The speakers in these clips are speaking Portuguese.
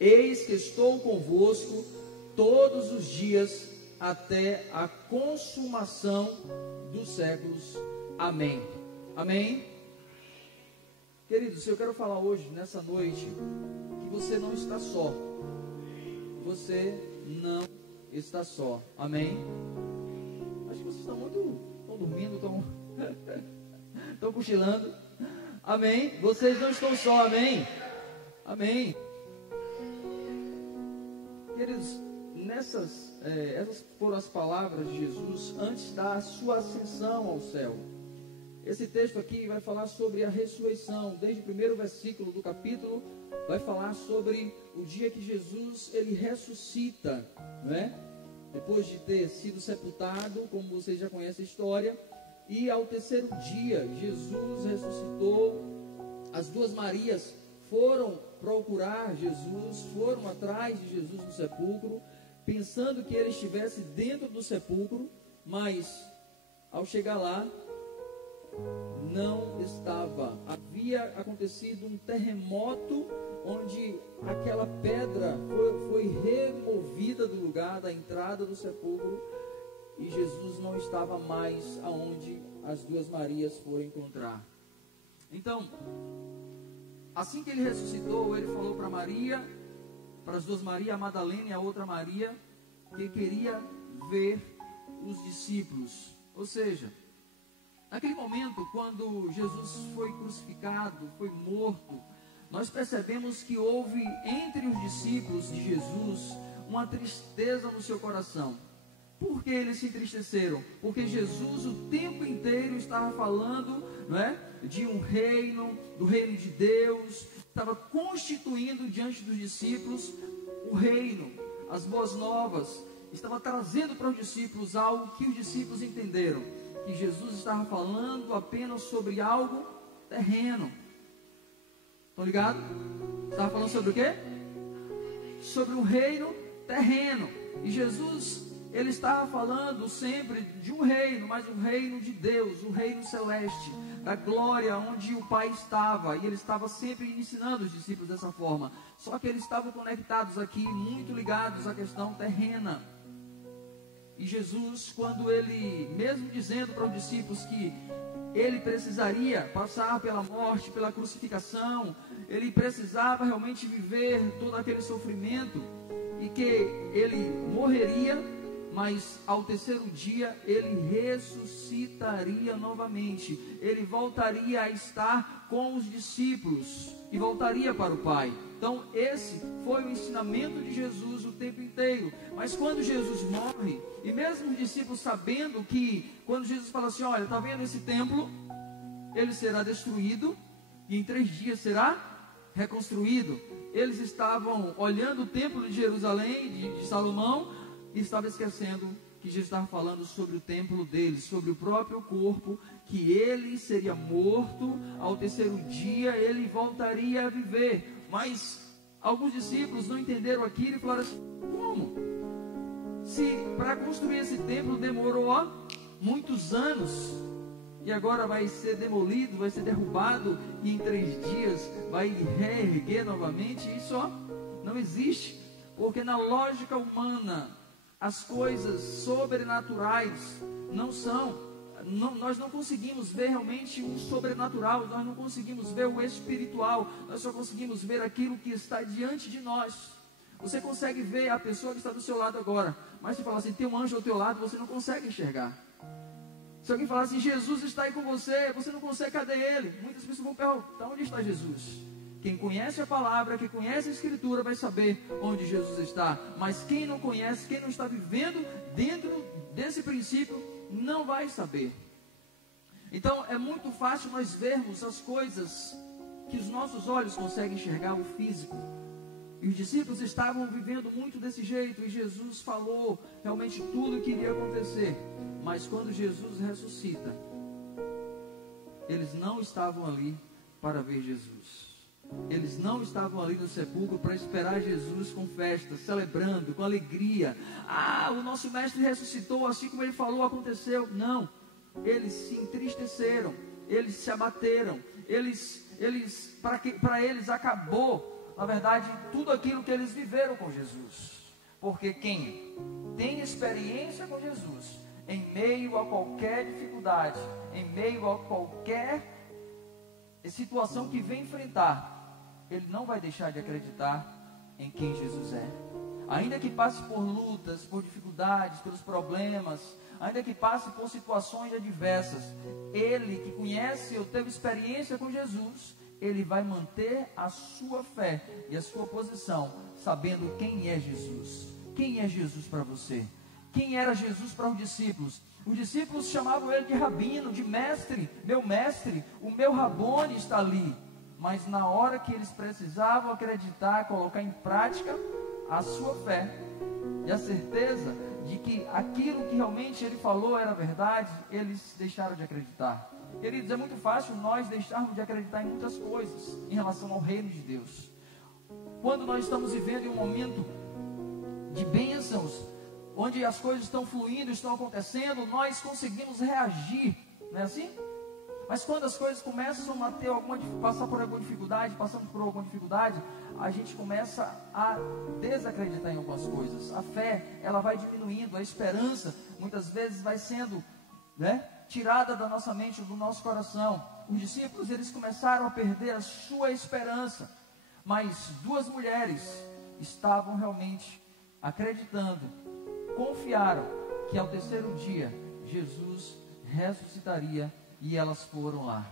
eis que estou convosco todos os dias até a consumação dos séculos. Amém. Amém? Queridos, eu quero falar hoje, nessa noite, que você não está só. Você não está só. Amém? Acho que vocês estão dormindo, estão cochilando. Amém? Vocês não estão só. Amém? Amém. Queridos, essas foram as palavras de Jesus antes da sua ascensão ao céu. Esse texto aqui vai falar sobre a ressurreição. Desde o primeiro versículo do capítulo, vai falar sobre o dia que Jesus ele ressuscita, não é? Depois de ter sido sepultado, como vocês já conhecem a história. E ao terceiro dia, Jesus ressuscitou. As duas Marias foram procurar Jesus, foram atrás de Jesus no sepulcro, pensando que ele estivesse dentro do sepulcro, mas ao chegar lá, não estava. Havia acontecido um terremoto, onde aquela pedra foi removida do lugar da entrada do sepulcro, e Jesus não estava mais aonde as duas Marias foram encontrar. Então, assim que ele ressuscitou, ele falou para Maria, para as duas Marias, a Madalena e a outra Maria, que queria ver os discípulos. Ou seja, naquele momento, quando Jesus foi crucificado, foi morto, nós percebemos que houve entre os discípulos de Jesus uma tristeza no seu coração. Por que eles se entristeceram? Porque Jesus o tempo inteiro estava falando, não é, de um reino, do reino de Deus, estava constituindo diante dos discípulos o reino, as boas novas, estava trazendo para os discípulos algo que os discípulos entenderam, que Jesus estava falando apenas sobre algo terreno. Estão ligados? Estava falando sobre o quê? Sobre um reino terreno. E Jesus, ele estava falando sempre de um reino, mas um reino de Deus, um reino celeste, da glória onde o Pai estava. E ele estava sempre ensinando os discípulos dessa forma. Só que eles estavam conectados aqui, muito ligados à questão terrena. E Jesus, quando ele, mesmo dizendo para os discípulos que ele precisaria passar pela morte, pela crucificação, ele precisava realmente viver todo aquele sofrimento, e que ele morreria, mas ao terceiro dia ele ressuscitaria novamente, ele voltaria a estar com os discípulos e voltaria para o Pai. Então esse foi o ensinamento de Jesus o tempo inteiro. Mas quando Jesus morre, e mesmo os discípulos sabendo que, quando Jesus fala assim, olha, está vendo esse templo? Ele será destruído e em 3 dias será reconstruído. Eles estavam olhando o templo de Jerusalém, de Salomão, e estavam esquecendo que Jesus estava falando sobre o templo deles, sobre o próprio corpo, que ele seria morto, ao terceiro dia ele voltaria a viver. Mas alguns discípulos não entenderam aquilo e falaram assim, como? Se para construir esse templo demorou muitos anos, e agora vai ser demolido, vai ser derrubado, e em 3 dias vai reerguer novamente, isso não existe, porque na lógica humana, as coisas sobrenaturais não são, nós não conseguimos ver realmente o sobrenatural, nós não conseguimos ver o espiritual, nós só conseguimos ver aquilo que está diante de nós. Você consegue ver a pessoa que está do seu lado agora, mas se falar assim, tem um anjo ao teu lado, você não consegue enxergar. Se alguém falar assim, Jesus está aí com você, você não consegue, cadê ele? Muitas pessoas vão perguntar, onde está Jesus? Quem conhece a palavra, quem conhece a escritura vai saber onde Jesus está. Mas quem não conhece, quem não está vivendo dentro desse princípio, não vai saber. Então é muito fácil nós vermos as coisas que os nossos olhos conseguem enxergar, o físico. E os discípulos estavam vivendo muito desse jeito, e Jesus falou realmente tudo o que iria acontecer. Mas quando Jesus ressuscita, eles não estavam ali para ver Jesus. Eles não estavam ali no sepulcro para esperar Jesus com festa, celebrando, com alegria. Ah, o nosso mestre ressuscitou, assim como ele falou, aconteceu. Não, eles se entristeceram, eles se abateram, para eles acabou na verdade, tudo aquilo que eles viveram com Jesus. Porque quem tem experiência com Jesus, em meio a qualquer dificuldade, em meio a qualquer situação que vem enfrentar, ele não vai deixar de acreditar em quem Jesus é. Ainda que passe por lutas, por dificuldades, pelos problemas, ainda que passe por situações adversas, ele que conhece ou teve experiência com Jesus, ele vai manter a sua fé e a sua posição, sabendo quem é Jesus. Quem é Jesus para você? Quem era Jesus para os discípulos? Os discípulos chamavam ele de rabino, de mestre. Meu mestre, o meu Rabone está ali. Mas na hora que eles precisavam acreditar, colocar em prática a sua fé e a certeza de que aquilo que realmente ele falou era verdade, eles deixaram de acreditar. Queridos, é muito fácil nós deixarmos de acreditar em muitas coisas em relação ao reino de Deus. Quando nós estamos vivendo em um momento de bênçãos, onde as coisas estão fluindo, estão acontecendo, nós conseguimos reagir, não é assim? Mas quando as coisas começam a ter passar por alguma dificuldade, passamos por alguma dificuldade, a gente começa a desacreditar em algumas coisas. A fé, ela vai diminuindo, a esperança, muitas vezes vai sendo, tirada da nossa mente, do nosso coração. Os discípulos, eles começaram a perder a sua esperança, mas duas mulheres estavam realmente acreditando, confiaram que ao terceiro dia, Jesus ressuscitaria, e elas foram lá.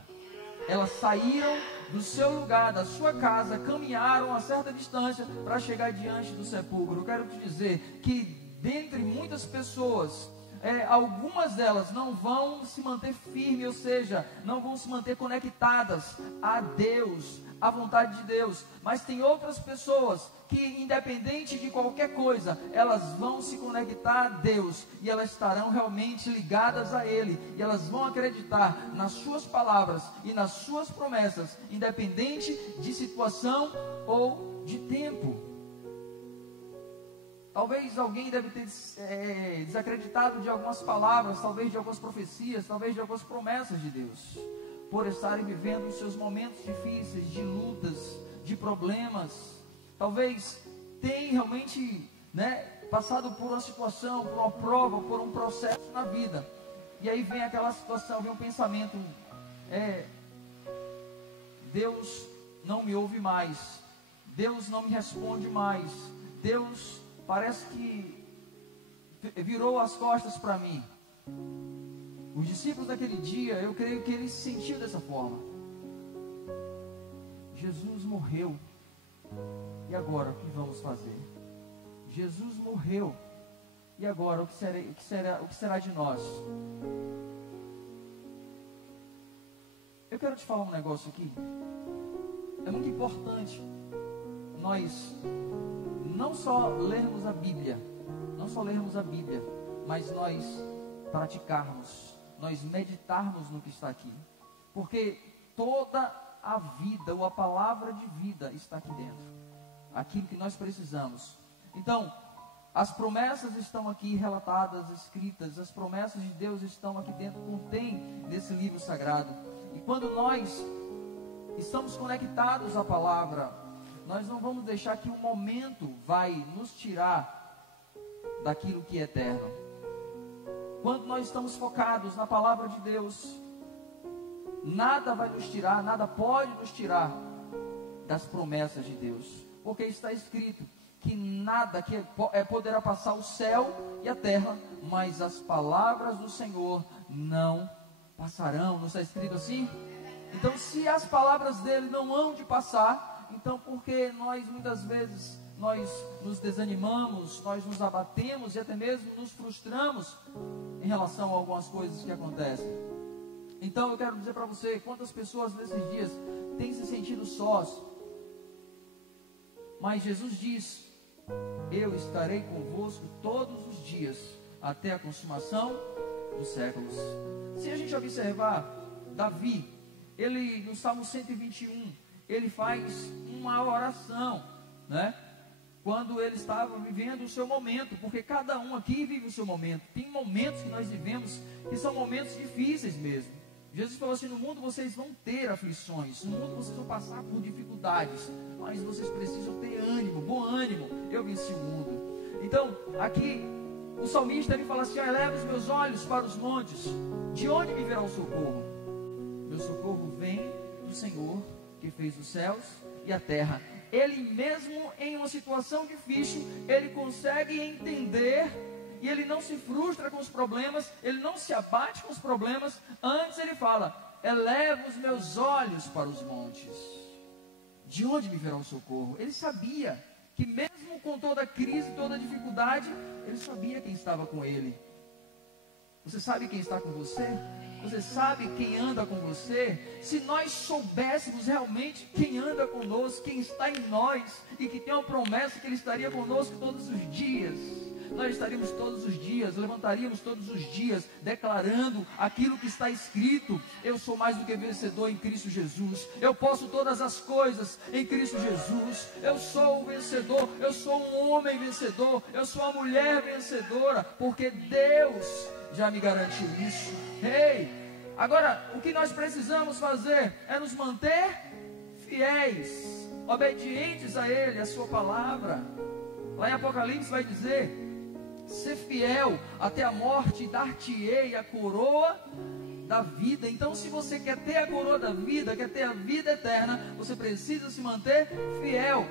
Elas saíram do seu lugar, da sua casa, caminharam a certa distância para chegar diante do sepulcro. Eu quero te dizer que dentre muitas pessoas, algumas delas não vão se manter firmes, ou seja, não vão se manter conectadas a Deus, à vontade de Deus. Mas tem outras pessoas que, independente de qualquer coisa, elas vão se conectar a Deus, e elas estarão realmente ligadas a Ele, e elas vão acreditar nas suas palavras e nas suas promessas, independente de situação ou de tempo. Talvez alguém deve ter desacreditado de algumas palavras, talvez de algumas profecias, talvez de algumas promessas de Deus, por estarem vivendo os seus momentos difíceis, de lutas, de problemas. Talvez tenha realmente passado por uma situação, por uma prova, por um processo na vida. E aí vem aquela situação, vem um pensamento: Deus não me ouve mais, Deus não me responde mais, Deus parece que virou as costas para mim. Os discípulos daquele dia, eu creio que eles se sentiam dessa forma. Jesus morreu, e agora o que vamos fazer? Jesus morreu, e agora o que será de nós? Eu quero te falar um negócio aqui. É muito importante nós não só lermos a Bíblia, mas nós praticarmos, nós meditarmos no que está aqui, porque toda a vida, ou a palavra de vida está aqui dentro, aquilo que nós precisamos. Então, as promessas estão aqui relatadas, escritas, as promessas de Deus estão aqui dentro, contém nesse livro sagrado. E quando nós estamos conectados à palavra, nós não vamos deixar que o momento vai nos tirar daquilo que é eterno. Quando nós estamos focados na palavra de Deus, nada vai nos tirar, nada pode nos tirar das promessas de Deus, porque está escrito que nada poderá passar o céu e a terra, mas as palavras do Senhor não passarão. Não está escrito assim? Então, se as palavras dele não hão de passar, então por que nós muitas vezes nós nos desanimamos, nós nos abatemos e até mesmo nos frustramos em relação a algumas coisas que acontecem? Então eu quero dizer para você, quantas pessoas nesses dias têm se sentido sós, mas Jesus diz: eu estarei convosco todos os dias, até a consumação dos séculos. Se a gente observar Davi, ele no Salmo 121, ele faz uma oração, quando ele estava vivendo o seu momento, porque cada um aqui vive o seu momento. Tem momentos que nós vivemos que são momentos difíceis mesmo. Jesus falou assim: no mundo vocês vão ter aflições, no mundo vocês vão passar por dificuldades, mas vocês precisam ter ânimo, bom ânimo, eu venci o mundo. Então, aqui, o salmista, ele fala assim: eleva os meus olhos para os montes, de onde me virá o socorro? Meu socorro vem do Senhor, que fez os céus e a terra. Ele mesmo, em uma situação difícil, ele consegue entender, e ele não se frustra com os problemas, ele não se abate com os problemas. Antes ele fala: eleva os meus olhos para os montes, de onde me virá o socorro? Ele sabia que mesmo com toda a crise, toda a dificuldade, ele sabia quem estava com ele. Você sabe quem está com você? Você sabe quem anda com você? Se nós soubéssemos realmente quem anda conosco, quem está em nós, e que tem uma promessa que Ele estaria conosco todos os dias, nós estaríamos todos os dias, levantaríamos todos os dias, declarando aquilo que está escrito: eu sou mais do que vencedor em Cristo Jesus, eu posso todas as coisas em Cristo Jesus, eu sou o vencedor, eu sou um homem vencedor, eu sou uma mulher vencedora, porque Deus já me garantiu isso. Agora, o que nós precisamos fazer é nos manter fiéis, obedientes a Ele, a sua palavra. Lá em Apocalipse vai dizer: ser fiel até a morte, e dar-te-ei a coroa da vida. Então, se você quer ter a coroa da vida, quer ter a vida eterna, você precisa se manter fiel.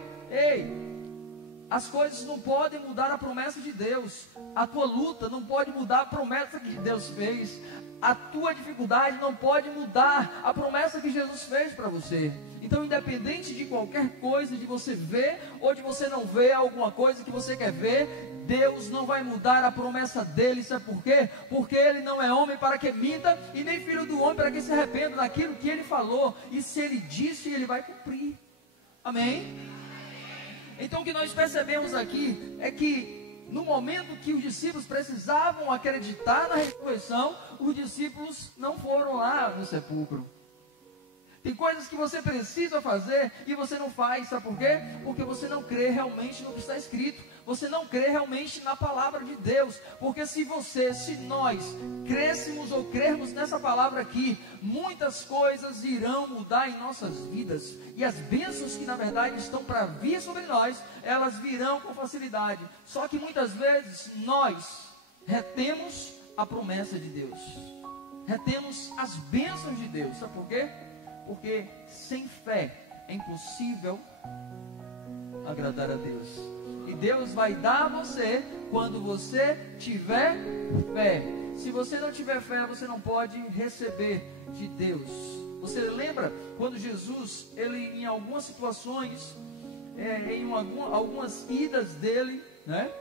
As coisas não podem mudar a promessa de Deus. A tua luta não pode mudar a promessa que Deus fez. A tua dificuldade não pode mudar a promessa que Jesus fez para você. Então, independente de qualquer coisa, de você ver ou de você não ver alguma coisa que você quer ver, Deus não vai mudar a promessa dele. Sabe por quê? Porque Ele não é homem para que minta, e nem filho do homem para que se arrependa daquilo que Ele falou. E se Ele disse, Ele vai cumprir. Amém? Então, o que nós percebemos aqui é que no momento que os discípulos precisavam acreditar na ressurreição, os discípulos não foram lá no sepulcro. Tem coisas que você precisa fazer e você não faz. Sabe por quê? Porque você não crê realmente no que está escrito. Você não crê realmente na palavra de Deus. Porque se nós crêssemos ou crermos nessa palavra aqui, muitas coisas irão mudar em nossas vidas. E as bênçãos que na verdade estão para vir sobre nós, elas virão com facilidade. Só que muitas vezes nós retemos a promessa de Deus, retemos as bênçãos de Deus. Sabe por quê? Porque sem fé é impossível agradar a Deus. E Deus vai dar a você quando você tiver fé. Se você não tiver fé, você não pode receber de Deus. Você lembra quando Jesus, ele em algumas situações, algumas idas dele, né,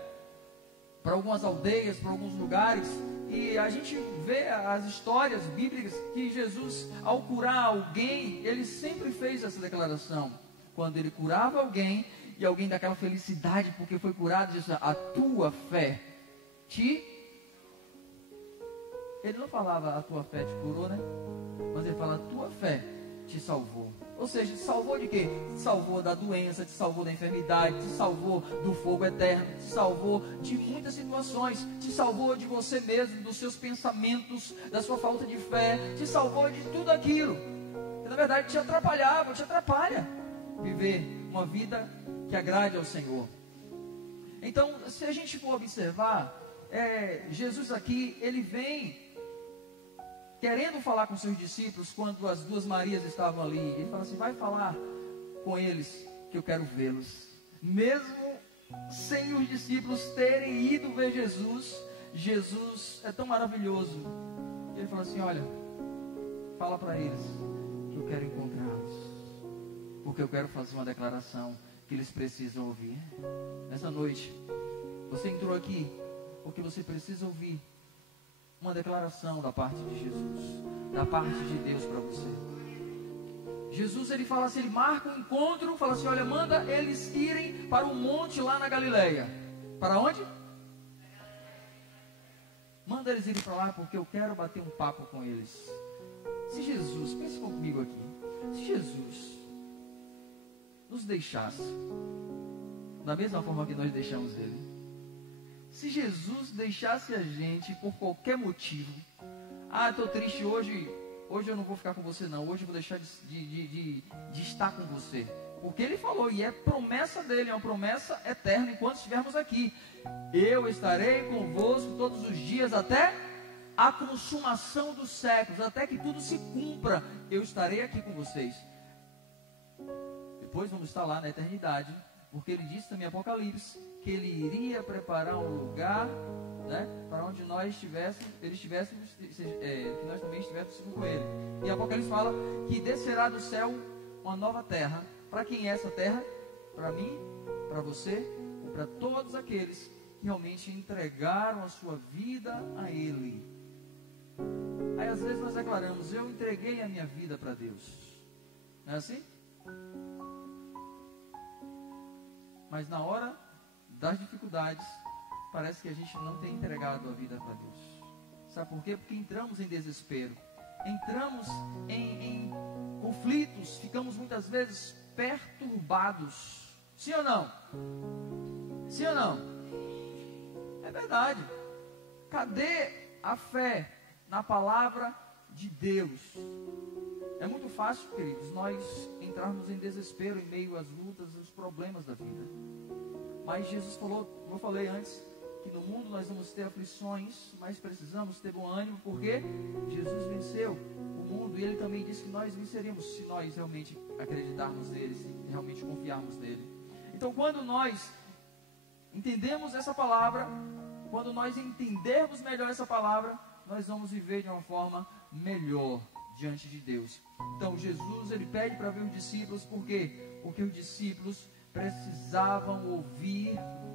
para algumas aldeias, para alguns lugares, e a gente vê as histórias bíblicas que Jesus, ao curar alguém, ele sempre fez essa declaração. Quando ele curava alguém, e alguém daquela felicidade porque foi curado, diz: a tua fé ele não falava a tua fé te curou, né? Mas ele fala: a tua fé te salvou. Ou seja, te salvou de quê? Te salvou da doença, te salvou da enfermidade, te salvou do fogo eterno, te salvou de muitas situações, te salvou de você mesmo, dos seus pensamentos, da sua falta de fé, te salvou de tudo aquilo que na verdade te atrapalhava, te atrapalha viver uma vida que agrade ao Senhor. Então, se a gente for observar, Jesus aqui, ele vem querendo falar com seus discípulos quando as duas Marias estavam ali. Ele fala assim: vai falar com eles que eu quero vê-los. Mesmo sem os discípulos terem ido ver Jesus, Jesus é tão maravilhoso. Ele fala assim: olha, fala para eles que eu quero encontrá-los, porque eu quero fazer uma declaração que eles precisam ouvir. Nessa noite, você entrou aqui porque você precisa ouvir uma declaração da parte de Jesus, da parte de Deus para você. Jesus, ele fala assim, ele marca um encontro, fala assim: olha, manda eles irem para um monte lá na Galileia. Para onde? Manda eles irem para lá porque eu quero bater um papo com eles. Se Jesus, pense comigo aqui, se Jesus nos deixasse da mesma forma que nós deixamos Ele, se Jesus deixasse a gente por qualquer motivo, estou triste hoje, hoje eu não vou ficar com você não, hoje eu vou deixar de estar com você. Porque ele falou, e é promessa dele, é uma promessa eterna enquanto estivermos aqui. Eu estarei convosco todos os dias até a consumação dos séculos, até que tudo se cumpra, eu estarei aqui com vocês. Depois vamos estar lá na eternidade, porque ele disse também em Apocalipse, que ele iria preparar um lugar, né, para onde nós estivéssemos, que nós também estivéssemos com ele. E Apocalipse fala que descerá do céu uma nova terra. Para quem é essa terra? Para mim, para você, ou para todos aqueles que realmente entregaram a sua vida a Ele. Aí às vezes nós declaramos, eu entreguei a minha vida para Deus. Não é assim? Mas na hora das dificuldades, parece que a gente não tem entregado a vida para Deus. Sabe por quê? Porque entramos em desespero, entramos em conflitos, ficamos muitas vezes perturbados. Sim ou não? Sim ou não? É verdade. Cadê a fé na palavra de Deus? É muito fácil, queridos, nós entrarmos em desespero em meio às lutas, aos problemas da vida. Mas Jesus falou, como eu falei antes, que no mundo nós vamos ter aflições, mas precisamos ter bom ânimo, porque Jesus venceu o mundo, e Ele também disse que nós venceríamos, se nós realmente acreditarmos nele, se realmente confiarmos nele. Então, quando nós entendemos essa palavra, quando nós entendermos melhor essa palavra, nós vamos viver de uma forma melhor diante de Deus. Então Jesus, ele pede para ver os discípulos, por quê? Porque os discípulos precisavam ouvir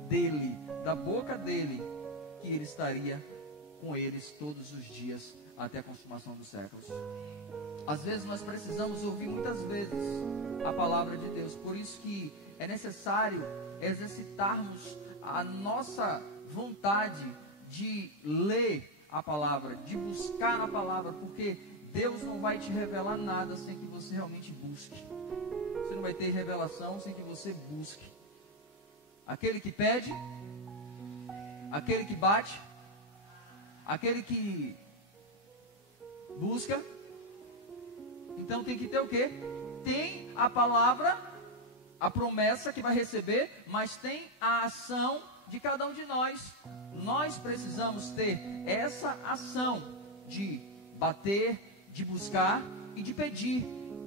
dele, da boca dele, que ele estaria com eles todos os dias até a consumação dos séculos. Às vezes nós precisamos ouvir muitas vezes a palavra de Deus, por isso que é necessário exercitarmos a nossa vontade de ler a palavra, de buscar na palavra, porque Deus não vai te revelar nada sem que você realmente busque. Você não vai ter revelação sem que você busque. Aquele que pede, aquele que bate, aquele que busca, então tem que ter o quê? Tem a palavra, a promessa que vai receber, mas tem a ação de cada um de nós. Nós precisamos ter essa ação de bater, de buscar e de pedir.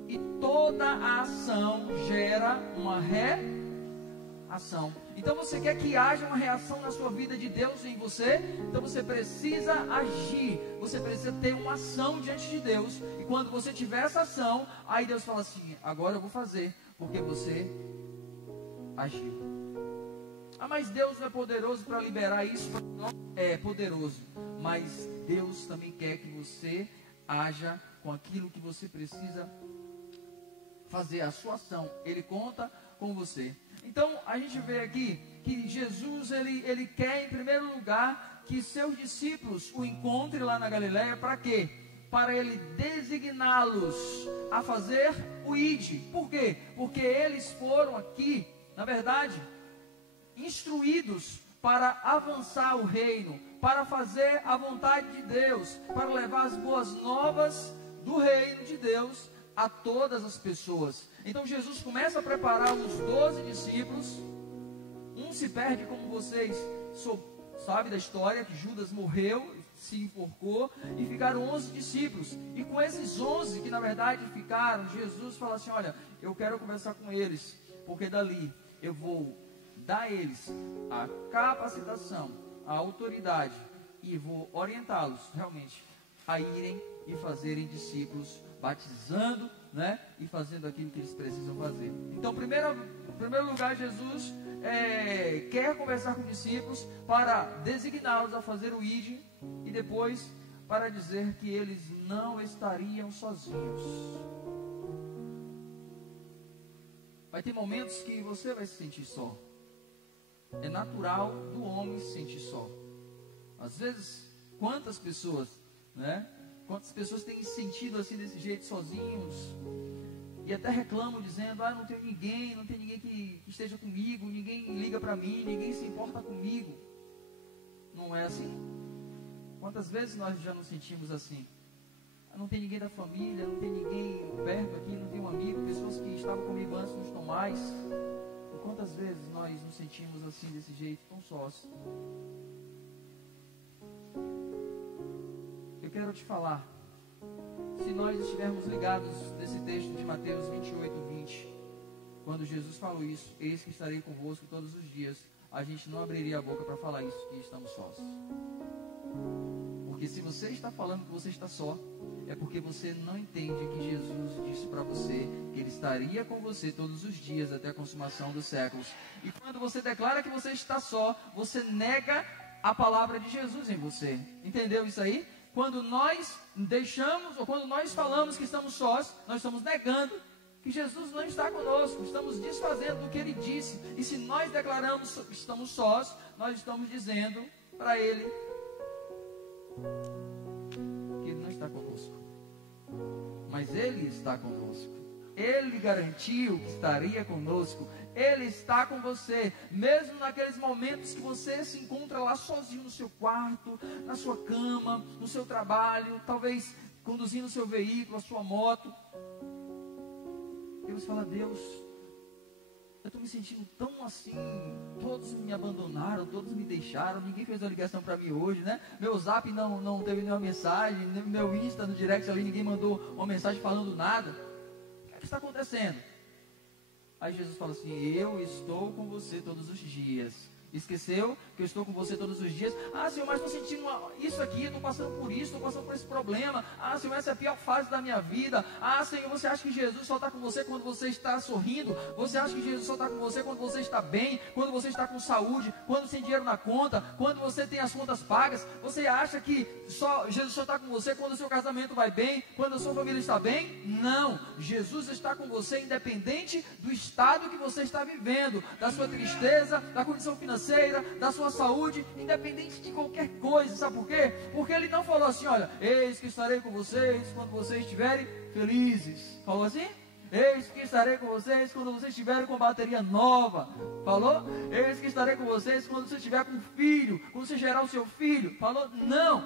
E toda a ação gera uma reação. Então você quer que haja uma reação na sua vida de Deus em você? Então você precisa agir. Você precisa ter uma ação diante de Deus. E quando você tiver essa ação, aí Deus fala assim, agora eu vou fazer, porque você agiu. Ah, mas Deus não é poderoso para liberar isso? Não é poderoso. Mas Deus também quer que você haja com aquilo que você precisa fazer, a sua ação. Ele conta com você. Então a gente vê aqui que Jesus ele quer em primeiro lugar que seus discípulos o encontrem lá na Galileia. Para quê? Para ele designá-los a fazer o ID. Por quê? Porque eles foram aqui, na verdade, instruídos para avançar o reino, para fazer a vontade de Deus, para levar as boas novas do reino de Deus a todas as pessoas. Então Jesus começa a preparar os 12 discípulos. Um se perde, como vocês sabem da história, que Judas morreu, se enforcou, e ficaram 11 discípulos. E com esses 11 que na verdade ficaram, Jesus fala assim, olha, eu quero conversar com eles, porque dali eu vou dar a eles a capacitação, a autoridade, e vou orientá-los realmente a irem e fazerem discípulos, batizando, né, e fazendo aquilo que eles precisam fazer. Então, em primeiro lugar, Jesus quer conversar com os discípulos para designá-los a fazer o ID, e depois para dizer que eles não estariam sozinhos. Vai ter momentos que você vai se sentir só. É natural do homem se sentir só. Às vezes, quantas pessoas têm se sentido assim desse jeito, sozinhos, e até reclamam dizendo, não tem ninguém que esteja comigo, ninguém liga para mim, ninguém se importa comigo. Não é assim? Quantas vezes nós já nos sentimos assim? não tem ninguém da família, não tem ninguém perto aqui, não tem um amigo, pessoas que estavam comigo antes não estão mais. E quantas vezes nós nos sentimos assim, desse jeito, tão sós? Eu quero te falar, se nós estivermos ligados nesse texto de Mateus 28, 20, quando Jesus falou isso, eis que estarei convosco todos os dias, a gente não abriria a boca para falar isso, que estamos sós. Porque se você está falando que você está só, é porque você não entende que Jesus disse para você que Ele estaria com você todos os dias até a consumação dos séculos. E quando você declara que você está só, você nega a palavra de Jesus em você. Entendeu isso aí? Quando nós deixamos, ou quando nós falamos que estamos sós, nós estamos negando que Jesus não está conosco, estamos desfazendo do que Ele disse. E se nós declaramos que estamos sós, nós estamos dizendo para Ele que Ele não está conosco. Mas Ele está conosco. Ele garantiu que estaria conosco. Ele está com você, mesmo naqueles momentos que você se encontra lá sozinho no seu quarto, na sua cama, no seu trabalho, talvez conduzindo o seu veículo, a sua moto. E você fala: Deus, eu estou me sentindo tão assim, todos me abandonaram, todos me deixaram, ninguém fez uma ligação para mim hoje, né? Meu zap não teve nenhuma mensagem, meu Insta no direct ali, ninguém mandou uma mensagem falando nada. O que está acontecendo? Aí Jesus fala assim: eu estou com você todos os dias. Esqueceu que eu estou com você todos os dias? Ah, Senhor, mas estou sentindo isso aqui, estou passando por isso, estou passando por esse problema. Ah, Senhor, essa é a pior fase da minha vida. Ah, Senhor, você acha que Jesus só está com você quando você está sorrindo? Você acha que Jesus só está com você quando você está bem? Quando você está com saúde? Quando tem dinheiro na conta? Quando você tem as contas pagas? Você acha que Jesus só está com você quando o seu casamento vai bem? Quando a sua família está bem? Não, Jesus está com você independente do estado que você está vivendo, da sua tristeza, da condição financeira, da sua saúde, independente de qualquer coisa. Sabe por quê? Porque Ele não falou assim: olha, eis que estarei com vocês quando vocês estiverem felizes. Falou assim? Eis que estarei com vocês quando vocês estiverem com bateria nova. Falou? Eis que estarei com vocês quando você estiver com filho, quando você gerar o seu filho. Falou? Não.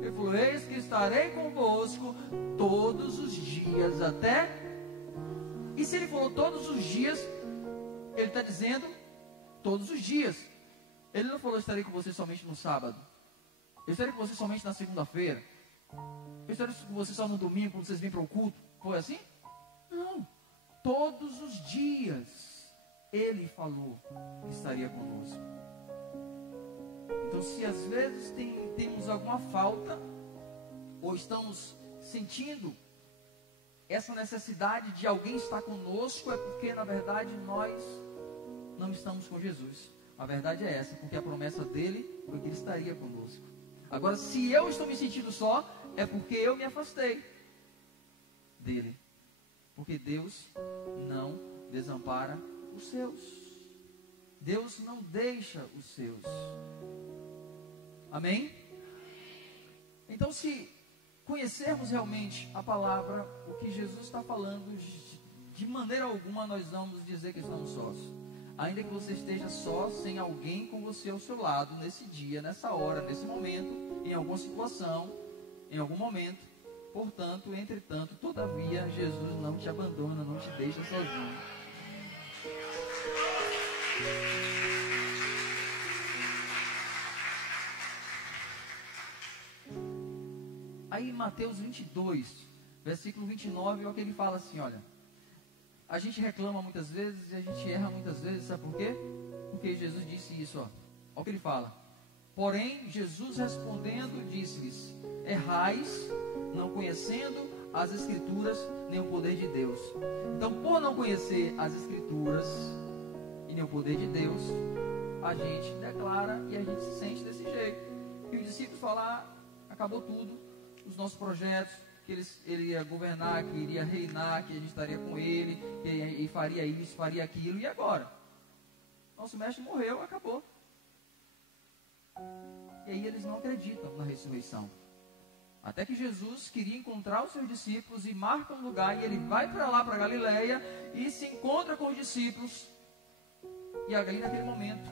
Ele falou: eis que estarei convosco todos os dias até. E se Ele falou todos os dias, Ele está dizendo todos os dias. Ele não falou: estarei com você somente no sábado, eu estarei com você somente na segunda-feira, eu estarei com você só no domingo, quando vocês vêm para o culto. Foi assim? Não. Todos os dias Ele falou que estaria conosco. Então, se às vezes temos alguma falta, ou estamos sentindo essa necessidade de alguém estar conosco, é porque na verdade nós não estamos com Jesus. A verdade é essa, porque a promessa dele foi que Ele estaria conosco. Agora, se eu estou me sentindo só, é porque eu me afastei dele. Porque Deus não desampara os seus. Deus não deixa os seus. Amém? Então, se conhecermos realmente a palavra, o que Jesus está falando, de maneira alguma nós vamos dizer que estamos sós. Ainda que você esteja só, sem alguém com você ao seu lado, nesse dia, nessa hora, nesse momento, em alguma situação, em algum momento. Portanto, entretanto, todavia, Jesus não te abandona, não te deixa sozinho. Aí em Mateus 22, versículo 29, é o que ele fala assim: olha, a gente reclama muitas vezes e a gente erra muitas vezes, sabe por quê? Porque Jesus disse isso, ó. Olha o que ele fala: porém, Jesus respondendo, disse-lhes: errais, não conhecendo as Escrituras, nem o poder de Deus. Então, por não conhecer as Escrituras e nem o poder de Deus, a gente declara e a gente se sente desse jeito. E o discípulo falar: acabou tudo, os nossos projetos, que ele ia governar, que iria reinar, que a gente estaria com ele, que ele faria isso, faria aquilo, e agora? Nosso mestre morreu, acabou. E aí eles não acreditam na ressurreição. Até que Jesus queria encontrar os seus discípulos e marca um lugar, e ele vai para lá, para Galileia, e se encontra com os discípulos. E ali naquele momento,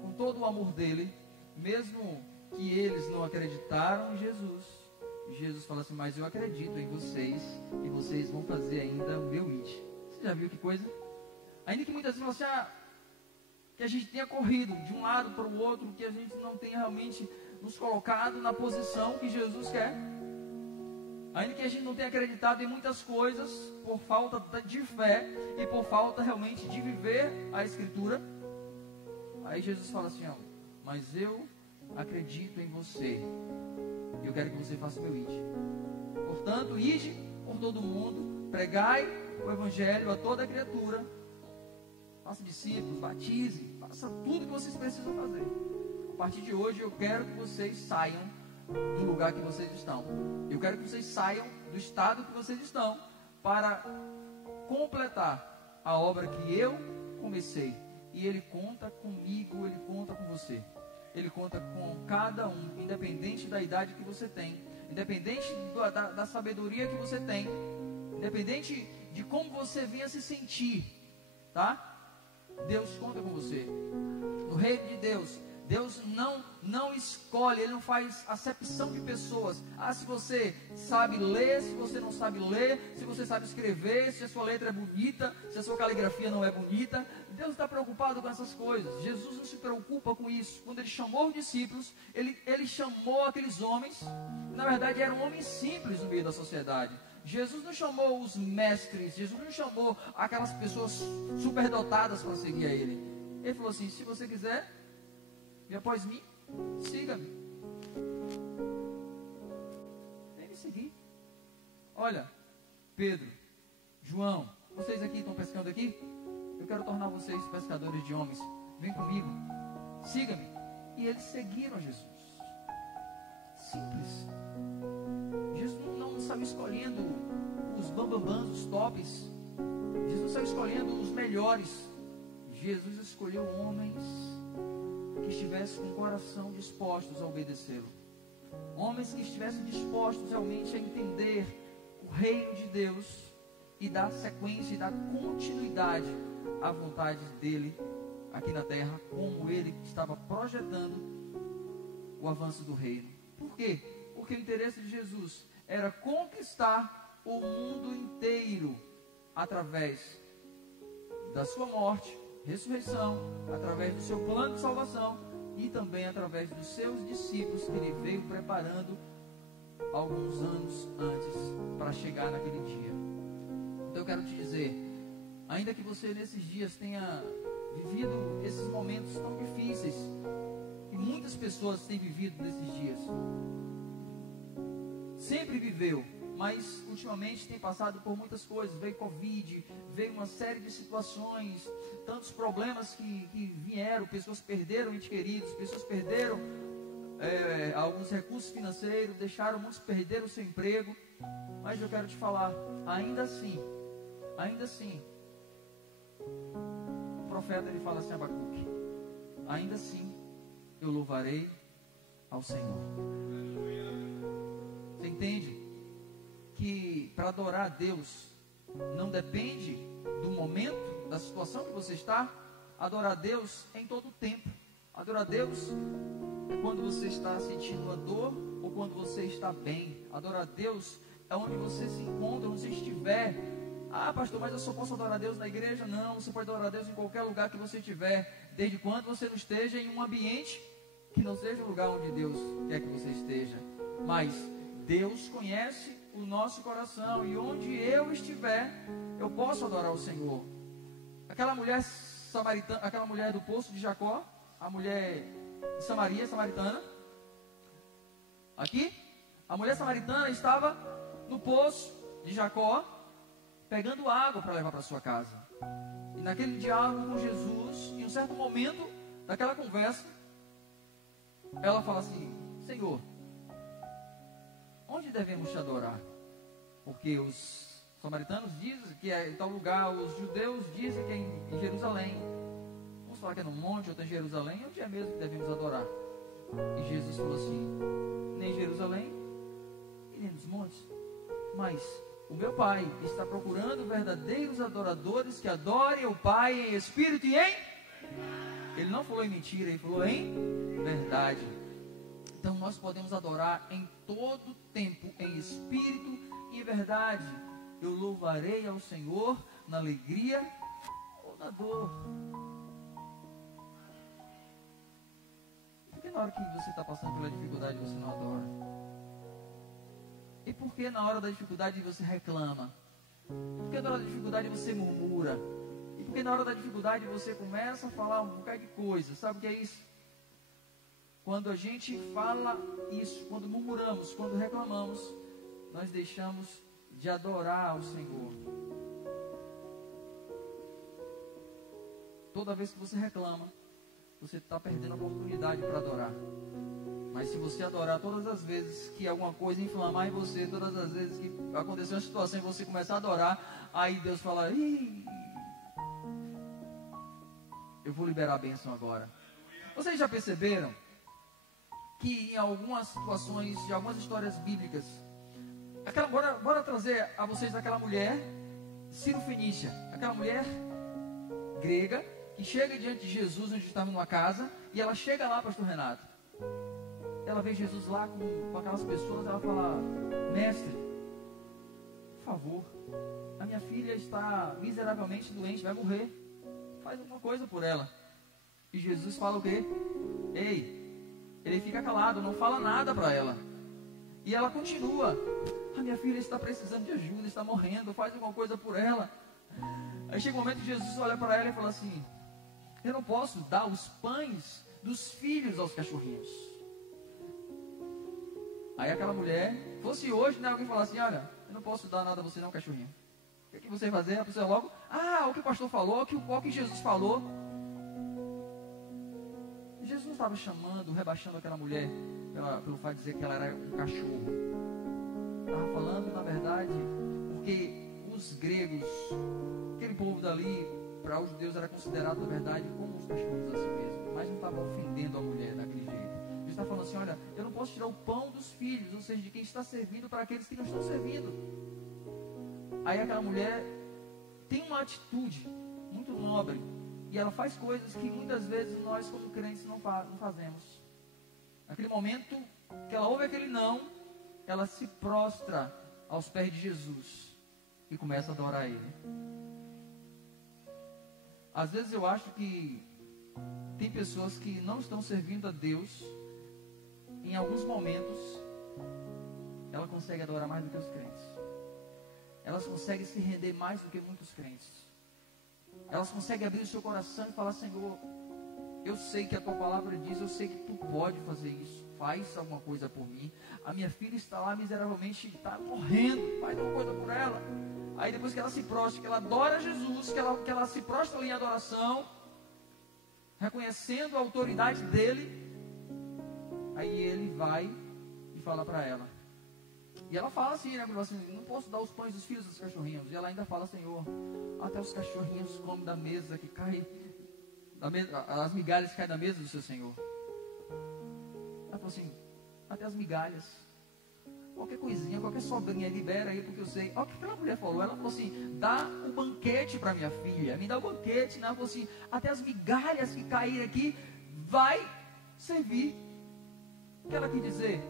com todo o amor dele, mesmo que eles não acreditaram em Jesus, Jesus fala assim: mas eu acredito em vocês, e vocês vão fazer ainda o meu id. Você já viu que coisa? Ainda que muitas vezes que a gente tenha corrido de um lado para o outro, que a gente não tenha realmente nos colocado na posição que Jesus quer, ainda que a gente não tenha acreditado em muitas coisas por falta de fé e por falta realmente de viver a Escritura, aí Jesus fala assim: ó, mas eu acredito em você, eu quero que você faça o meu id. Portanto, ide por todo mundo, pregai o Evangelho a toda criatura, faça discípulos, batize, faça tudo que vocês precisam fazer. A partir de hoje eu quero que vocês saiam do lugar que vocês estão. Eu quero que vocês saiam do estado que vocês estão para completar a obra que eu comecei. E Ele conta comigo, Ele conta com você. Ele conta com cada um, independente da idade que você tem, independente da sabedoria que você tem, independente de como você venha se sentir, tá? Deus conta com você. No reino de Deus, Deus não escolhe, Ele não faz acepção de pessoas. Ah, se você sabe ler, se você não sabe ler, se você sabe escrever, se a sua letra é bonita, se a sua caligrafia não é bonita. Deus está preocupado com essas coisas. Jesus não se preocupa com isso. Quando Ele chamou os discípulos, Ele chamou aqueles homens, que na verdade eram homens simples no meio da sociedade. Jesus não chamou os mestres, Jesus não chamou aquelas pessoas superdotadas para seguir a Ele. Ele falou assim: se você quiser, e após mim, siga-me. Vem me seguir. Olha, Pedro, João, vocês aqui estão pescando aqui? Eu quero tornar vocês pescadores de homens. Vem comigo, siga-me. E eles seguiram Jesus. Simples. Jesus não saiu escolhendo os bambambãs, os tops. Jesus não saiu escolhendo os melhores. Jesus escolheu homens que estivessem com o coração dispostos a obedecê-lo. Homens que estivessem dispostos realmente a entender o reino de Deus e dar sequência e dar continuidade à vontade dele aqui na terra, como ele estava projetando o avanço do reino. Por quê? Porque o interesse de Jesus era conquistar o mundo inteiro através da sua morte, ressurreição, através do seu plano de salvação e também através dos seus discípulos que ele veio preparando alguns anos antes para chegar naquele dia. Então eu quero te dizer, ainda que você nesses dias tenha vivido esses momentos tão difíceis, e muitas pessoas têm vivido nesses dias, sempre viveu, mas ultimamente tem passado por muitas coisas. Veio Covid, veio uma série de situações, tantos problemas que vieram, pessoas perderam entes queridos, pessoas perderam alguns recursos financeiros, muitos perderam o seu emprego. Mas eu quero te falar, ainda assim, o profeta ele fala assim, Abacuque: ainda assim eu louvarei ao Senhor. Você entende? Que para adorar a Deus não depende do momento, da situação que você está. Adorar a Deus é em todo o tempo. Adorar a Deus é quando você está sentindo uma dor ou quando você está bem. Adorar a Deus é onde você se encontra, onde você estiver. Ah, pastor, mas eu só posso adorar a Deus na igreja? Não, você pode adorar a Deus em qualquer lugar que você estiver, desde quando você não esteja em um ambiente que não seja o lugar onde Deus quer que você esteja. Mas Deus conhece o nosso coração, e onde eu estiver, eu posso adorar o Senhor. Aquela mulher samaritana, aquela mulher do poço de Jacó, a mulher de Samaria, samaritana, aqui, a mulher samaritana estava no poço de Jacó, pegando água para levar para sua casa. E naquele diálogo com Jesus, em um certo momento daquela conversa, ela fala assim: Senhor, onde devemos te adorar? Porque os samaritanos dizem que é em tal lugar, os judeus dizem que é em Jerusalém. Vamos falar que é no monte, outro é em Jerusalém. Onde é mesmo que devemos adorar? E Jesus falou assim: nem em Jerusalém e nem nos montes, mas o meu Pai está procurando verdadeiros adoradores que adorem o Pai em espírito e em... Ele não falou em mentira, ele falou em verdade. Então nós podemos adorar em todo tempo, em espírito e em verdade. Eu louvarei ao Senhor na alegria ou na dor. Por que na hora que você está passando pela dificuldade você não adora? E por que na hora da dificuldade você reclama? Por que na hora da dificuldade você murmura? E por que na hora da dificuldade você começa a falar um bocado de coisa? Sabe o que é isso? Quando a gente fala isso, quando murmuramos, quando reclamamos, nós deixamos de adorar ao Senhor. Toda vez que você reclama, você está perdendo a oportunidade para adorar. Mas se você adorar todas as vezes que alguma coisa inflamar em você, todas as vezes que acontecer uma situação e você começar a adorar, aí Deus fala: ih, eu vou liberar a bênção agora. Vocês já perceberam que em algumas situações, de algumas histórias bíblicas, bora trazer a vocês aquela mulher Cirofenícia, aquela mulher grega que chega diante de Jesus, onde estava numa casa, e ela chega lá, pastor Renato, ela vê Jesus lá com aquelas pessoas, ela fala: mestre, por favor, a minha filha está miseravelmente doente, vai morrer, faz alguma coisa por ela. E Jesus fala o quê? Ei, ele fica calado, não fala nada para ela. E ela continua: a minha filha está precisando de ajuda, está morrendo, faz alguma coisa por ela. Aí chega um momento que Jesus olha para ela e fala assim: eu não posso dar os pães dos filhos aos cachorrinhos. Aí aquela mulher, fosse hoje, né, alguém falar assim: olha, eu não posso dar nada a você não, cachorrinho. O que você vai fazer? A pessoa logo: o que o pastor falou, o que Jesus falou. Jesus não estava chamando, rebaixando aquela mulher pelo fato de dizer que ela era um cachorro. Estava falando, na verdade, porque os gregos, aquele povo dali, para os judeus era considerado, na verdade, como os cachorros assim mesmo. Mas não estava ofendendo a mulher daquele jeito. Ele está falando assim: olha, eu não posso tirar o pão dos filhos, ou seja, de quem está servindo, para aqueles que não estão servindo. Aí aquela mulher tem uma atitude muito nobre. E ela faz coisas que muitas vezes nós como crentes não fazemos. Naquele momento que ela ouve aquele não, ela se prostra aos pés de Jesus e começa a adorar Ele. Às vezes eu acho que tem pessoas que não estão servindo a Deus. Em alguns momentos ela consegue adorar mais do que os crentes. Elas conseguem se render mais do que muitos crentes. Elas conseguem abrir o seu coração e falar: Senhor, eu sei que a tua palavra diz, eu sei que tu pode fazer isso, faz alguma coisa por mim. A minha filha está lá miseravelmente, está morrendo, faz alguma coisa por ela. Aí depois que ela se prostra, que ela adora Jesus, que ela se prostra ali em adoração, reconhecendo a autoridade dele, aí ele vai e fala para ela. E ela fala assim, né? Não posso dar os pães dos filhos dos cachorrinhos. E ela ainda fala: Senhor, até os cachorrinhos comem da mesa que cai, as migalhas caem da mesa do seu Senhor. Ela falou assim: até as migalhas, qualquer coisinha, qualquer sobrinha, libera aí, porque eu sei. Olha o que aquela mulher falou. Ela falou assim: dá o banquete para minha filha, me dá o banquete. Ela falou assim: até as migalhas que caírem aqui, vai servir. O que ela quis dizer?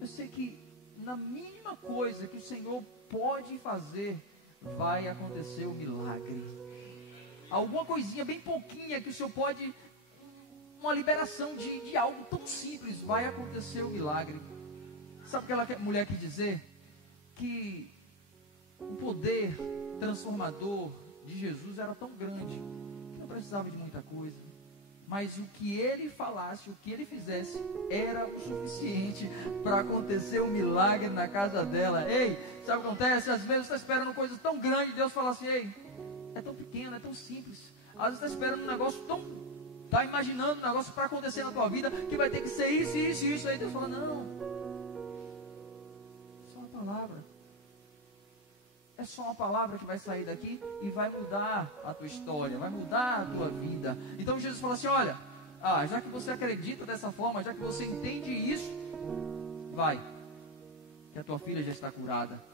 Eu sei que na mínima coisa que o Senhor pode fazer, vai acontecer o milagre. Alguma coisinha bem pouquinha que o Senhor pode, uma liberação de algo tão simples, vai acontecer o milagre. Sabe o que aquela mulher quis dizer? Que o poder transformador de Jesus era tão grande que não precisava de muita coisa. Mas o que ele falasse, o que ele fizesse, era o suficiente para acontecer um milagre na casa dela. Ei, sabe o que acontece? Às vezes você está esperando coisas tão grandes, Deus fala assim: ei, é tão pequeno, é tão simples. Às vezes você está esperando um negócio tão, está imaginando um negócio para acontecer na tua vida, que vai ter que ser isso, isso e isso. Aí Deus fala: não, só uma palavra. É só uma palavra que vai sair daqui e vai mudar a tua história, vai mudar a tua vida. Então Jesus fala assim: olha, já que você acredita dessa forma, já que você entende isso, vai, que a tua filha já está curada.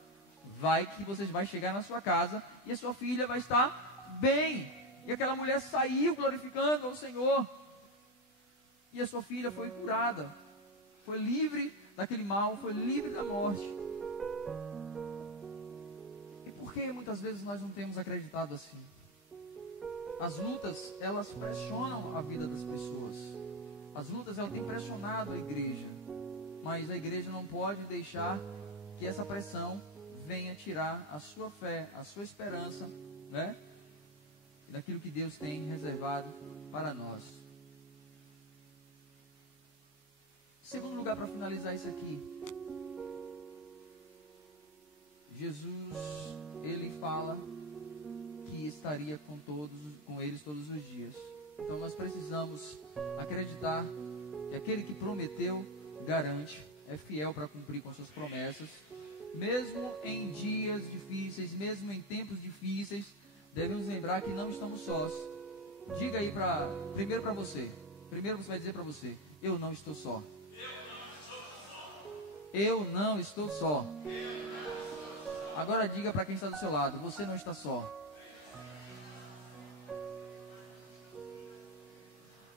Vai que você vai chegar na sua casa e a sua filha vai estar bem. E aquela mulher saiu glorificando ao Senhor. e a sua filha foi curada, foi livre daquele mal, foi livre da morte. E por que muitas vezes nós não temos acreditado assim? As lutas, elas pressionam a vida das pessoas. As lutas, elas têm pressionado a igreja. Mas a igreja não pode deixar que essa pressão venha tirar a sua fé, a sua esperança, né? Daquilo que Deus tem reservado para nós. Segundo lugar, para finalizar isso aqui, Jesus, ele fala que estaria com eles todos os dias. Então nós precisamos acreditar que aquele que prometeu, garante, é fiel para cumprir com as suas promessas. Mesmo em dias difíceis, mesmo em tempos difíceis, devemos lembrar que não estamos sós. Diga aí primeiro para você. Primeiro você vai dizer para você: eu não estou só. Eu não estou só. Agora diga para quem está do seu lado: você não está só.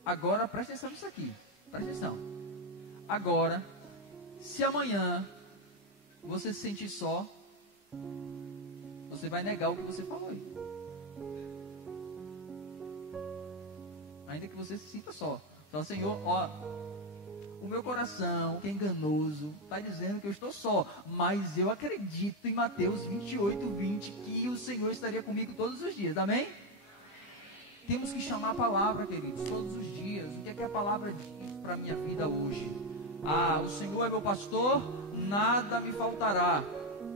Agora preste atenção nisso aqui. Preste atenção. Agora, se amanhã você se sentir só, você vai negar o que você falou aí. Ainda que você se sinta só. Então, Senhor, ó, o meu coração, que é enganoso, está dizendo que eu estou só. Mas eu acredito em Mateus 28:20, que o Senhor estaria comigo todos os dias. Amém? Temos que chamar a palavra, queridos, todos os dias. O que é que a palavra diz para a minha vida hoje? Ah, o Senhor é meu pastor, nada me faltará.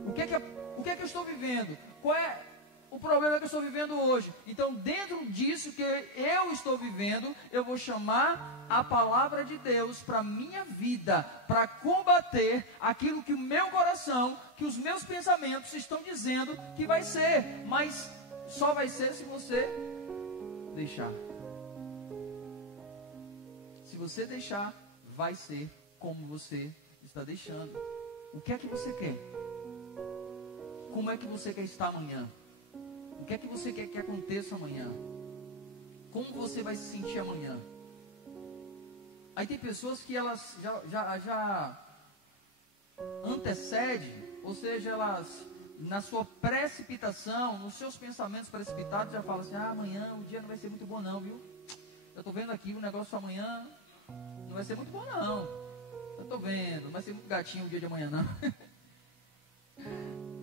O que é que eu estou vivendo? Qual é o problema que eu estou vivendo hoje? Então, dentro disso que eu estou vivendo, eu vou chamar a palavra de Deus para a minha vida, para combater aquilo que o meu coração, que os meus pensamentos estão dizendo que vai ser. Mas só vai ser se você deixar. Se você deixar, vai ser como você está deixando. O que é que você quer? Como é que você quer estar amanhã? O que é que você quer que aconteça amanhã? Como você vai se sentir amanhã? Aí tem pessoas que elas já antecedem, ou seja, elas, na sua precipitação, nos seus pensamentos precipitados, já falam assim: ah, amanhã o dia não vai ser muito bom não, viu? Eu estou vendo aqui o negócio amanhã não vai ser muito bom não. Eu estou vendo, não vai ser muito gatinho o dia de amanhã não.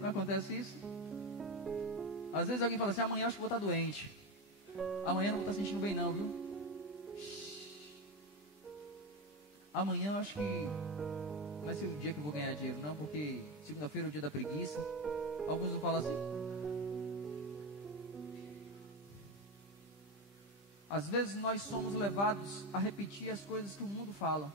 Não acontece isso? Às vezes alguém fala assim: amanhã acho que vou estar doente. Amanhã não vou estar sentindo bem não, viu? Amanhã eu acho que não vai ser o dia que eu vou ganhar dinheiro não, porque segunda-feira é o dia da preguiça. Alguns vão falar assim. Às vezes nós somos levados a repetir as coisas que o mundo fala.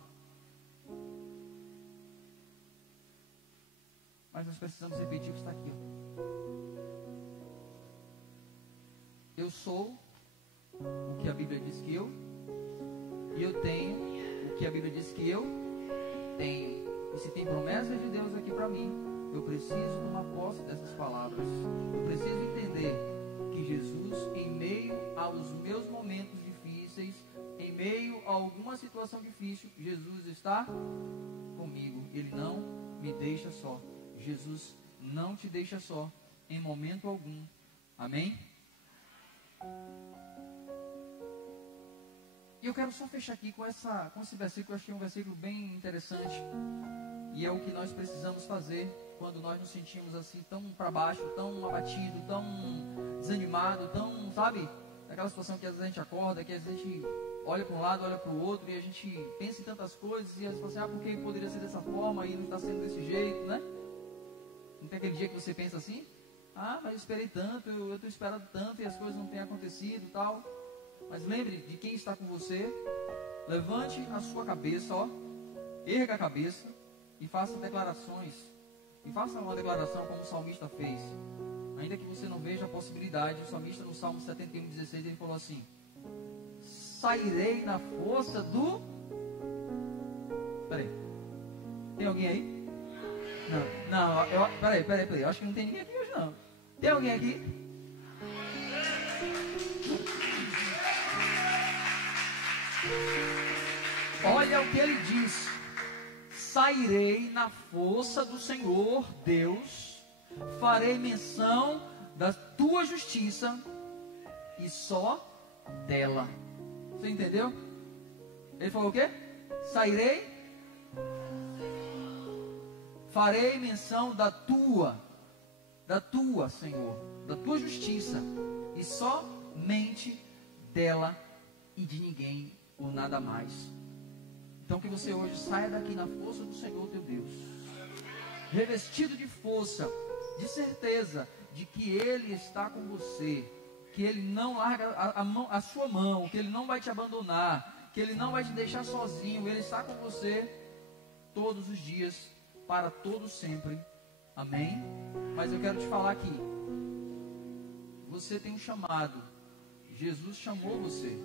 Mas nós precisamos repetir o que está aqui. Eu sou o que a Bíblia diz que eu, e eu tenho o que a Bíblia diz que eu tenho. E se tem promessas de Deus aqui para mim, eu preciso tomar posse dessas palavras. Eu preciso entender que Jesus, em meio aos meus momentos difíceis, em meio a alguma situação difícil, Jesus está comigo. Ele não me deixa só. Jesus não te deixa só em momento algum. Amém? E eu quero só fechar aqui com esse versículo. Eu achei um versículo bem interessante. E é o que nós precisamos fazer quando nós nos sentimos assim, tão para baixo, tão abatido, tão desanimado, tão, sabe? Aquela situação que às vezes a gente acorda, que às vezes a gente olha para um lado, olha para o outro, e a gente pensa em tantas coisas, e às vezes fala assim: ah, porque poderia ser dessa forma e não está sendo desse jeito, né? Não tem aquele dia que você pensa assim: ah, mas eu esperei tanto, eu estou esperando tanto, e as coisas não têm acontecido e tal. Mas lembre de quem está com você. Levante a sua cabeça, ó, erga a cabeça e faça declarações. E faça uma declaração como o salmista fez. Ainda que você não veja a possibilidade, o salmista no Salmo 71:16, ele falou assim: sairei na força do... Peraí, tem alguém aí? Não, peraí, eu acho que não tem ninguém aqui hoje não. Tem alguém aqui? Olha o que ele diz: sairei na força do Senhor Deus, farei menção da tua justiça e só dela. Você entendeu? Ele falou o quê? Sairei, farei menção da tua, Senhor, da tua justiça, e somente dela e de ninguém ou nada mais. Então que você hoje saia daqui na força do Senhor teu Deus, revestido de força, de certeza de que Ele está com você, que Ele não larga a sua mão, que Ele não vai te abandonar, que Ele não vai te deixar sozinho. Ele está com você todos os dias, para todo sempre. Amém? Mas eu quero te falar aqui, você tem um chamado. Jesus chamou você.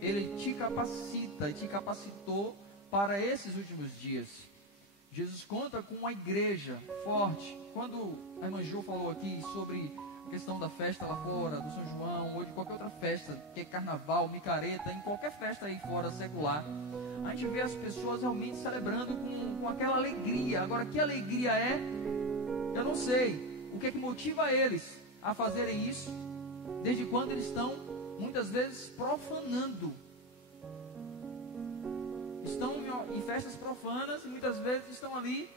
Ele te capacita e te capacitou para esses últimos dias. Jesus conta com uma igreja forte. Quando a irmã Jo falou aqui sobre a questão da festa lá fora, do São João, ou de qualquer outra festa, que é carnaval, micareta, em qualquer festa aí fora secular, a gente vê as pessoas realmente celebrando com aquela alegria. Agora, que alegria é? Eu não sei. O que é que motiva eles a fazerem isso? Desde quando eles estão, muitas vezes, profanando. Estão em festas profanas e muitas vezes estão ali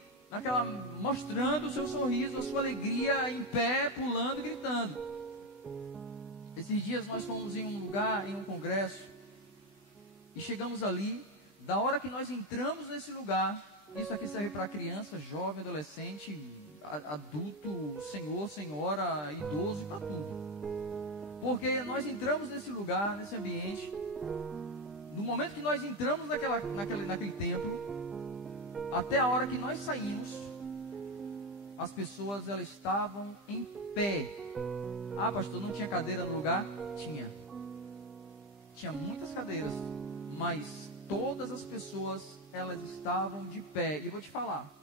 mostrando o seu sorriso, a sua alegria, em pé, pulando, gritando. Esses dias nós fomos em um lugar, em um congresso, e chegamos ali. Da hora que nós entramos nesse lugar, isso aqui serve para criança, jovem, adolescente, adulto, senhor, senhora, idoso, para tudo. Porque nós entramos nesse lugar, nesse ambiente. No momento que nós entramos naquele templo, até a hora que nós saímos, as pessoas elas estavam em pé. Ah, pastor, não tinha cadeira no lugar? Tinha. Tinha muitas cadeiras, mas todas as pessoas elas estavam de pé. E eu vou te falar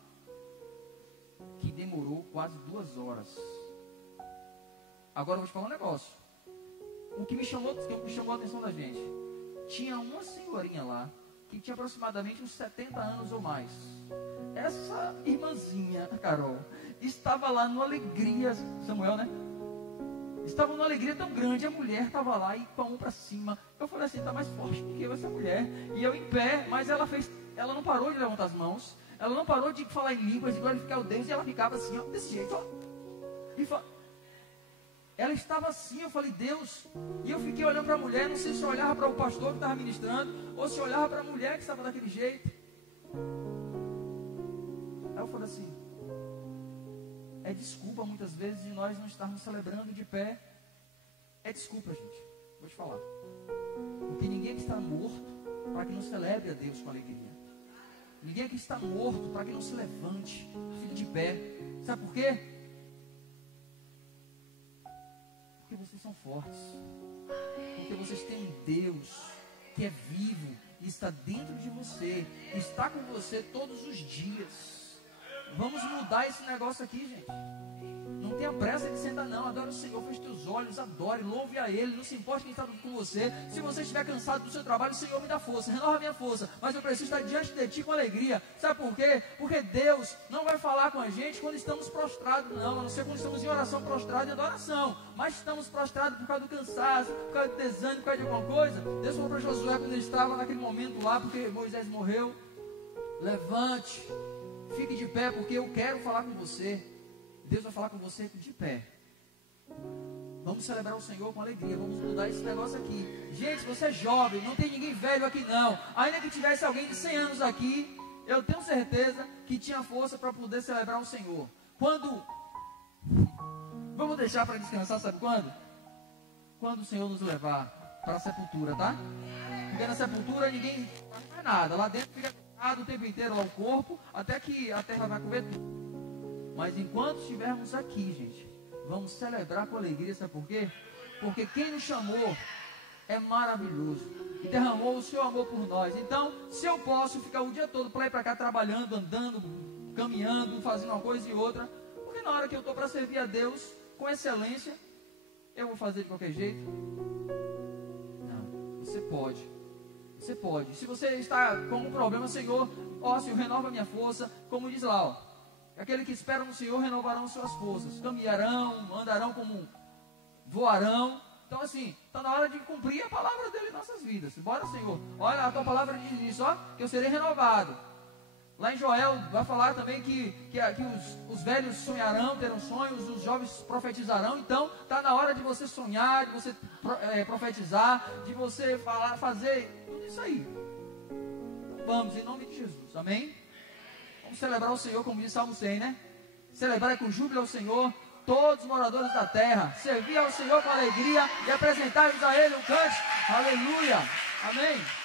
que demorou quase 2 horas. Agora eu vou te falar um negócio. O que me chamou a atenção da gente, tinha uma senhorinha lá que tinha aproximadamente uns 70 anos ou mais. Essa irmãzinha, Carol, estava lá numa alegria, Samuel, né? Estava numa alegria tão grande, a mulher estava lá e com a mão para cima. Eu falei assim, está mais forte do que eu essa mulher. E eu em pé, mas ela não parou de levantar as mãos, ela não parou de falar em línguas, de glorificar o Deus, e ela ficava assim, ó, desse jeito, ó. Ela estava assim, eu falei, Deus. E eu fiquei olhando para a mulher, não sei se eu olhava para o pastor que estava ministrando, ou se eu olhava para a mulher que estava daquele jeito. Aí eu falei assim, é desculpa muitas vezes de nós não estarmos celebrando de pé. É desculpa, gente, vou te falar. Porque ninguém aqui está morto para que não celebre a Deus com alegria. Ninguém aqui está morto para que não se levante, fique de pé. Sabe por quê? Porque vocês são fortes, porque vocês têm um Deus que é vivo e está dentro de você, está com você todos os dias. Vamos mudar esse negócio aqui, gente. Não tenha pressa de sentar, não. Adore o Senhor, feche teus olhos, adore, louve a Ele. Não se importe quem está com você. Se você estiver cansado do seu trabalho, o Senhor me dá força, renova a minha força. Mas eu preciso estar diante de Ti com alegria. Sabe por quê? Porque Deus não vai falar com a gente quando estamos prostrados, não. A não ser quando estamos em oração prostrada e adoração. Mas estamos prostrados por causa do cansaço, por causa do desânimo, por causa de alguma coisa. Deus falou para Josué quando ele estava naquele momento lá, porque Moisés morreu: levante, fique de pé, porque eu quero falar com você. Deus vai falar com você de pé. Vamos celebrar o Senhor com alegria. Vamos mudar esse negócio aqui. Gente, se você é jovem, não tem ninguém velho aqui não. Ainda que tivesse alguém de 100 anos aqui, eu tenho certeza que tinha força para poder celebrar o Senhor. Quando? Vamos deixar para descansar, sabe quando? Quando o Senhor nos levar para a sepultura, tá? Porque na sepultura ninguém faz nada. Lá dentro fica o tempo inteiro lá o corpo, até que a terra vai comer tudo. Mas enquanto estivermos aqui, gente, vamos celebrar com alegria, sabe por quê? Porque quem nos chamou é maravilhoso e derramou o seu amor por nós. Então, se eu posso ficar o dia todo para lá e para cá trabalhando, andando, caminhando, fazendo uma coisa e outra, porque na hora que eu estou para servir a Deus com excelência, eu vou fazer de qualquer jeito? Não, você pode. Você pode. Se você está com um problema, Senhor, ó Senhor, renova a minha força, como diz lá, ó. Aquele que espera no Senhor renovarão suas forças, caminharão, andarão como voarão. Então assim, está na hora de cumprir a palavra dele em nossas vidas. Bora, Senhor, olha, a tua palavra diz isso, ó, que eu serei renovado. Lá em Joel vai falar também que os velhos sonharão, terão sonhos, os jovens profetizarão. Então está na hora de você sonhar, de você profetizar, de você falar, fazer tudo isso aí. Então, vamos, em nome de Jesus, amém? Vamos celebrar o Senhor, como diz Salmo 100, né? Celebrar com júbilo ao Senhor, todos os moradores da terra. Servir ao Senhor com alegria e apresentar-vos a Ele um cante. Aleluia, amém.